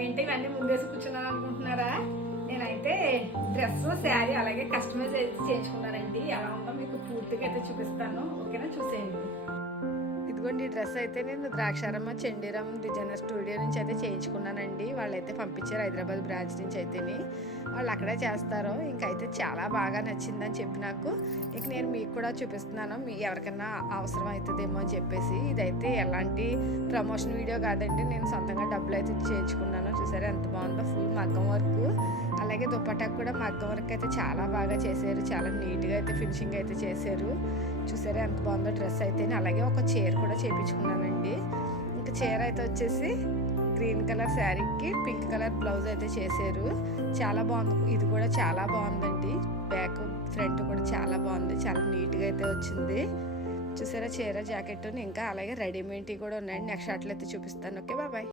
ఏంటి ఇవన్నీ ముందేసి కూర్చున్నాను అనుకుంటున్నారా? నేనైతే డ్రెస్ శారీ అలాగే కస్టమైజ్ అయితే చేయించుకున్నానండి. ఎలా ఉందో మీకు పూర్తిగా అయితే చూపిస్తాను, ఓకేనా? చూసేయండి. ఇదిగోండి, ఈ డ్రెస్ అయితే నేను ద్రాక్షారమ్మ చండీరామ్ డిజైనర్ స్టూడియో నుంచి అయితే చేయించుకున్నానండి. వాళ్ళైతే పంపించారు హైదరాబాద్ బ్రాంచ్ నుంచి అయితేని. వాళ్ళు అక్కడే చేస్తారు. ఇంకైతే చాలా బాగా నచ్చిందని చెప్పి నాకు ఇంక నేను మీకు కూడా చూపిస్తున్నాను, మీ ఎవరికైనా అవసరం అవుతుందేమో అని చెప్పేసి. ఇదైతే ఎలాంటి ప్రమోషన్ వీడియో కాదండి, నేను సొంతంగా డబ్బులు అయితే చేయించుకున్నాను. చూసారా ఎంత బాగుందో, ఫుల్ మగ్గం వర్క్, అలాగే దుపట్టాకు కూడా మగ్గం వర్క్ అయితే చాలా బాగా చేశారు. చాలా నీట్గా అయితే ఫినిషింగ్ అయితే చేశారు. చూసారా ఎంత బాగుందో డ్రెస్ అయితే. అలాగే ఒక చీర కూడా చేయించుకున్నానండి. ఇంకా చీర అయితే వచ్చేసి గ్రీన్ కలర్ శారీకి పింక్ కలర్ బ్లౌజ్ అయితే చేశారు. చాలా బాగుంది. ఇది కూడా చాలా బాగుందండి. బ్యాక్ ఫ్రంట్ కూడా చాలా బాగుంది, చాలా నీట్గా అయితే వచ్చింది. చూసారా చీర జాకెట్. ఇంకా అలాగే రెడీమేడ్ కూడా ఉన్నాయండి. నెక్స్ట్ షార్ట్లో అయితే చూపిస్తాను. Okay, bye.